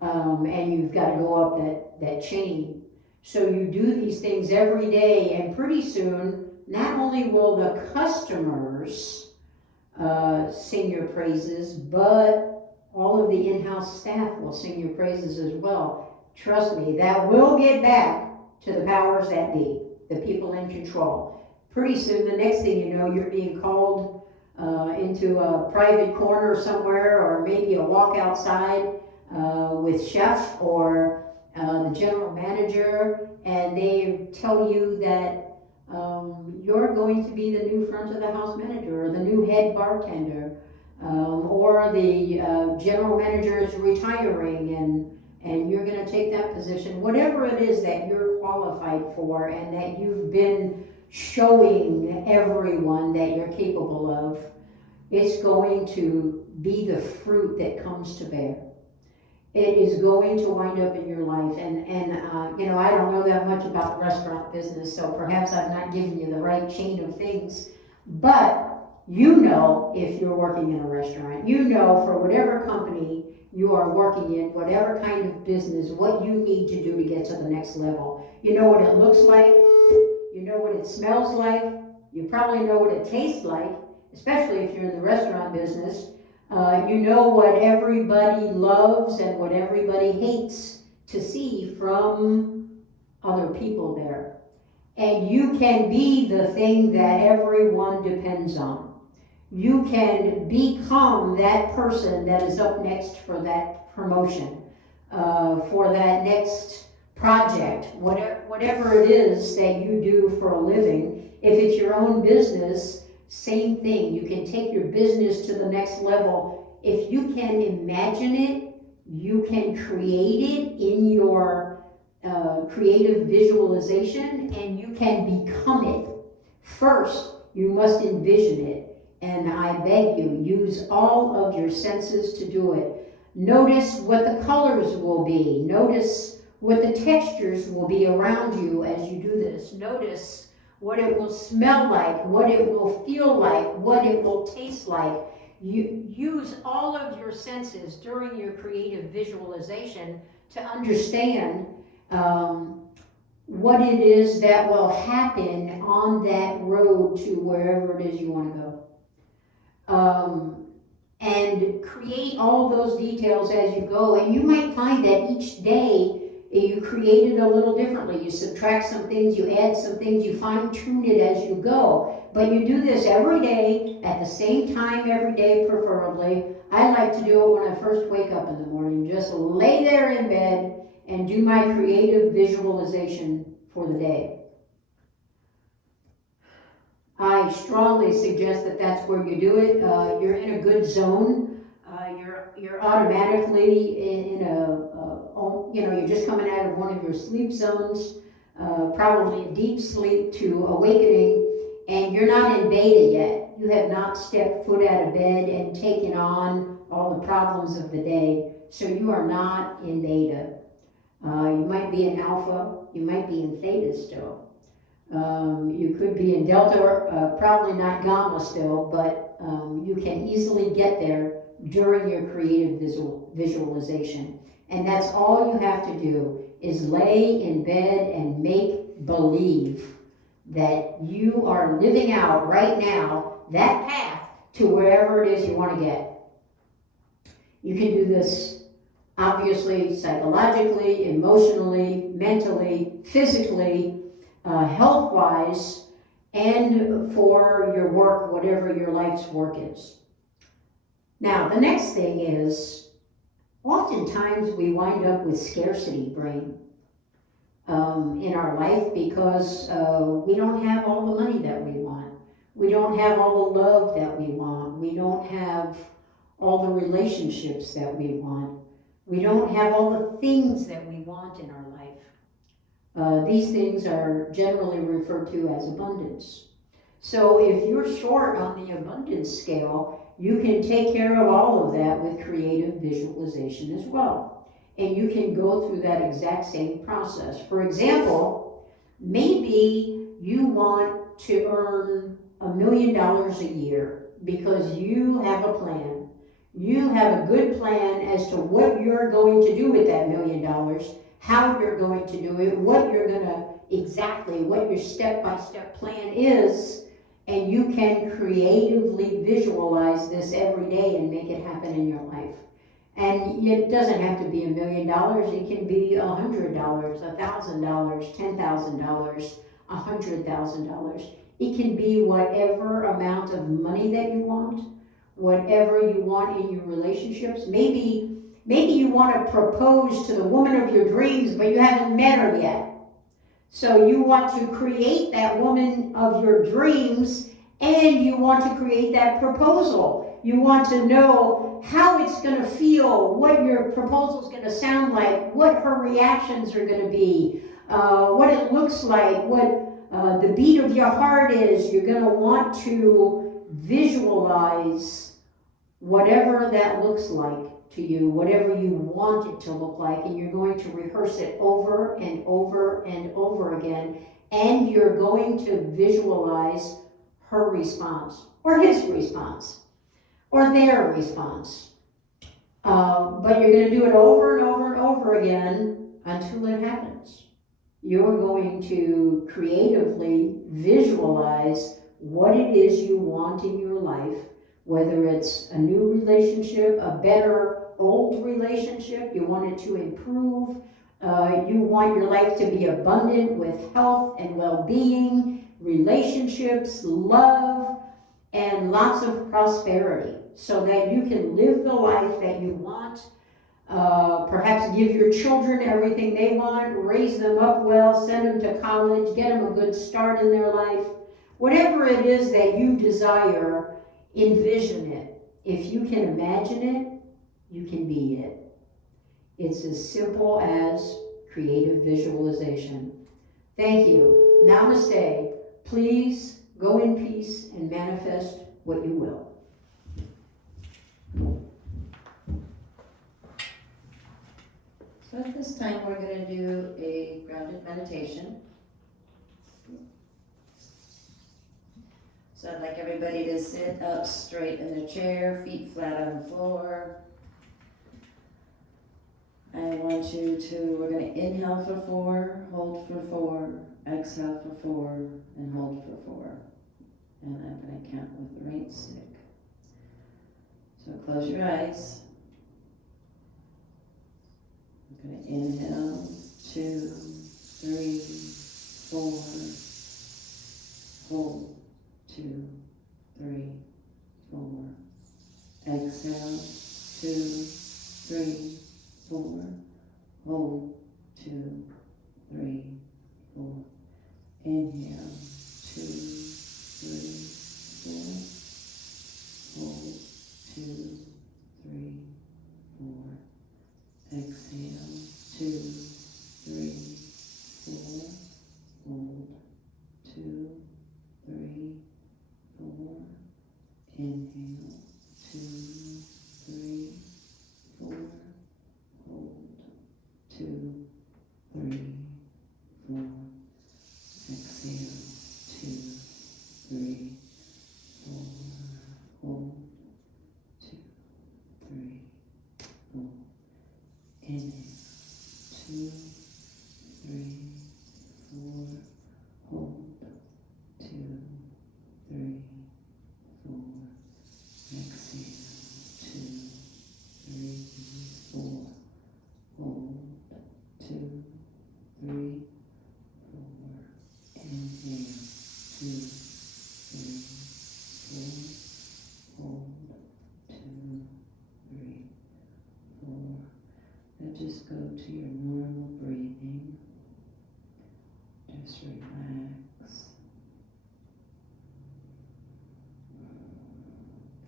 and you've got to go up that chain. So you do these things every day, and pretty soon, not only will the customers sing your praises, but all of the in-house staff will sing your praises as well. Trust me, that will get back to the powers that be, the people in control. Pretty soon, the next thing you know, you're being called into a private corner somewhere, or maybe a walk outside with chef or the general manager, and they tell you that you're going to be the new front of the house manager or the new head bartender, or the general manager is retiring and you're going to take that position. Whatever it is that you're qualified for and that you've been showing everyone that you're capable of, it's going to be the fruit that comes to bear. It is going to wind up in your life, and you know, I don't know that much about the restaurant business, so perhaps I've not given you the right chain of things, but you know, if you're working in a restaurant, you know, for whatever company you are working in, whatever kind of business, what you need to do to get to the next level. You know what it looks like, you know what it smells like, you probably know what it tastes like, especially if you're in the restaurant business. You know what everybody loves and what everybody hates to see from other people there. And you can be the thing that everyone depends on. You can become that person that is up next for that promotion, for that next project, whatever it is that you do for a living. If it's your own business, same thing. You can take your business to the next level. If you can imagine it, you can create it in your creative visualization, and you can become it. First, you must envision it, and I beg you, use all of your senses to do it. Notice what the colors will be. Notice what the textures will be around you as you do this. Notice what it will smell like, what it will feel like, what it will taste like. You use all of your senses during your creative visualization to understand what it is that will happen on that road to wherever it is you want to go. And create all those details as you go, and you might find that each day you create it a little differently. You subtract some things, you add some things, you fine-tune it as you go. But you do this every day, at the same time every day preferably. I like to do it when I first wake up in the morning. Just lay there in bed and do my creative visualization for the day. I strongly suggest that that's where you do it. You're in a good zone. You're automatically in a, you're just coming out of one of your sleep zones. probably a deep sleep to awakening, and you're not in beta yet. You have not stepped foot out of bed and taken on all the problems of the day, so you are not in beta. You might be in alpha, you might be in theta still. You could be in delta, probably not gamma still, but you can easily get there during your creative visualization. And that's all you have to do is lay in bed and make believe that you are living out right now that path to wherever it is you want to get. You can do this obviously psychologically, emotionally, mentally, physically, health-wise, and for your work, whatever your life's work is. Now, the next thing is, oftentimes we wind up with scarcity brain in our life because we don't have all the money that we want. We don't have all the love that we want. We don't have all the relationships that we want. We don't have all the things that we want in our life. These things are generally referred to as abundance. So if you're short on the abundance scale, you can take care of all of that with creative visualization as well. And you can go through that exact same process. For example, maybe you want to earn $1 million a year because you have a plan. You have a good plan as to what you're going to do with that $1 million, how you're going to do it, what you're going to exactly, what your step-by-step plan is, and you can creatively visualize this every day and make it happen in your life. And it doesn't have to be $1 million, it can be $100, $1,000, $10,000, $100,000. It can be whatever amount of money that you want, whatever you want in your relationships. Maybe you want to propose to the woman of your dreams, but you haven't met her yet. So you want to create that woman of your dreams, and you want to create that proposal. You want to know how it's going to feel, what your proposal is going to sound like, what her reactions are going to be, what it looks like, what the beat of your heart is. You're going to want to visualize whatever that looks like to you, whatever you want it to look like, and you're going to rehearse it over and over and over again, and you're going to visualize her response, or his response, or their response. But you're going to do it over and over and over again until it happens. You're going to creatively visualize what it is you want in your life, whether it's a new relationship, a better old relationship, you want it to improve, you want your life to be abundant with health and well-being, relationships, love, and lots of prosperity, so that you can live the life that you want. Perhaps give your children everything they want, raise them up well, send them to college, get them a good start in their life. Whatever it is that you desire, envision it. If you can imagine it, you can be it. It's as simple as creative visualization. Thank you. Namaste. Please go in peace and manifest what you will. So at this time, we're going to do a grounded meditation. So I'd like everybody to sit up straight in their chair, feet flat on the floor. I want you to, we're going to inhale for 4, hold for 4, exhale for 4, and hold for 4. And I'm going to count with the right stick. So close your eyes. I'm going to inhale, 2, 3, 4, hold, 2, 3, 4, exhale, 2, 3, 4, hold, 2, 3, 4, inhale, 2, 3, 4, hold, 2, 3, 4, exhale, 2, 3, 4, 2, 3, 4. Inhale, 2, 3, 4. Hold, 2, 3, 4. Exhale, 2, 3, 4. Hold, 2, 3, 4. Inhale, 2, 3, 4. Hold, 2, 3, 4. Exhale, 2, 3, 4. Hold, 2, 3, 4. Inhale, 2, 3, 4. Hold, 2, 3, 4. Now just go to your normal breathing. Just relax.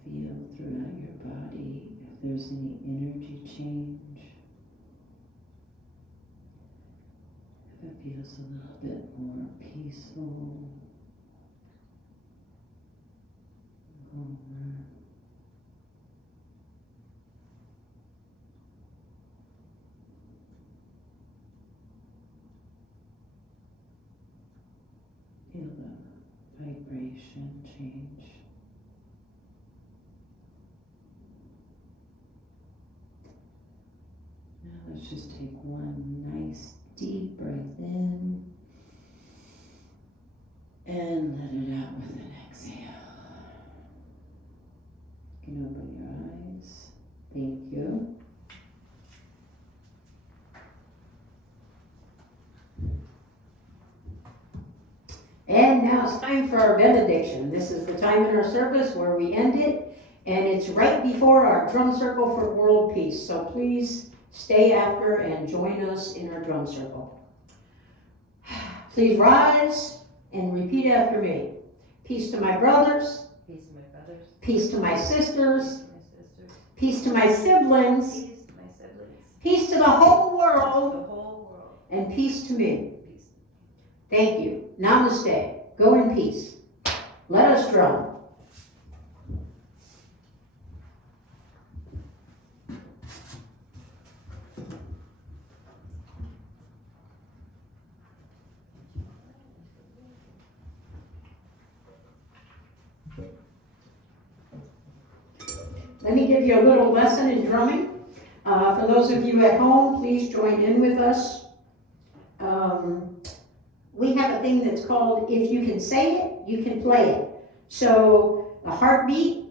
Feel throughout your body if there's any energy change. If it feels a little bit more peaceful. Calmer. Feel the vibration change. Now let's just take one nice deep breath in and let it out with an exhale. You can open your eyes. Thank you. And now it's time for our benediction. This is the time in our service where we end it, and it's right before our drum circle for world peace. So please stay after and join us in our drum circle. Please rise and repeat after me. Peace to my brothers. Peace to my brothers. Peace to my sisters. My sisters. Peace to my siblings. Peace to my siblings. Peace to the whole To world. the whole world. And peace to me. Peace. Thank you. Namaste. Go in peace. Let us drum. Let me give you a little lesson in drumming. For those of you at home, please join in with us. We have a thing that's called, if you can say it, you can play it. So a heartbeat.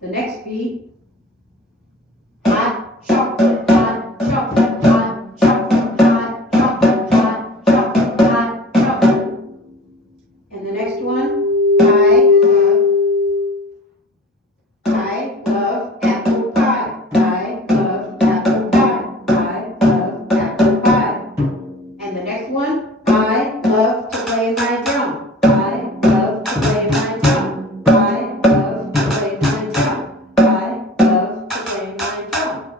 The next beat. Hot chocolate, hot chocolate, hot chocolate, hot chocolate, hot chocolate, hot chocolate. And the next one. I love apple pie. I love apple pie. I love apple pie. And the next one. I love to play my drum. I love to play my drum. I love to play my drum. I love to play my drum.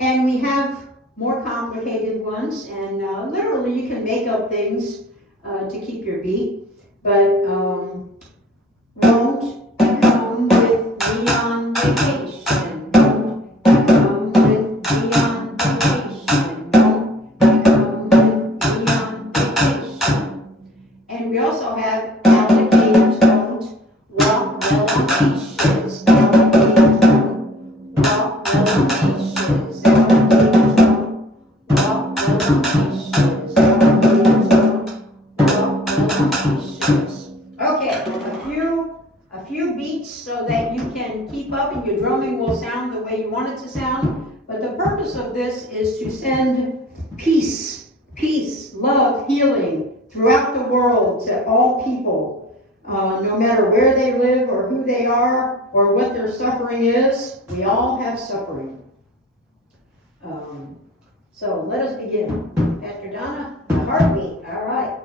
And we have more complicated ones, and literally you can make up things to keep your beat. But won't you come with me on vacation? Won't you come with me on vacation? Won't you come with me on vacation? And we also have alligators don't walk well on leashes. Alligators don't walk well on leashes. Alligators don't walk well on leashes. Alligators don't walk well on leashes. Okay, a few beats so that you can keep up and your drumming will sound the way you want it to sound. But the purpose of this is to send peace, love, healing throughout the world to all people. No matter where they live or who they are or what their suffering is, we all have suffering. So let us begin. Pastor Donna, a heartbeat, all right.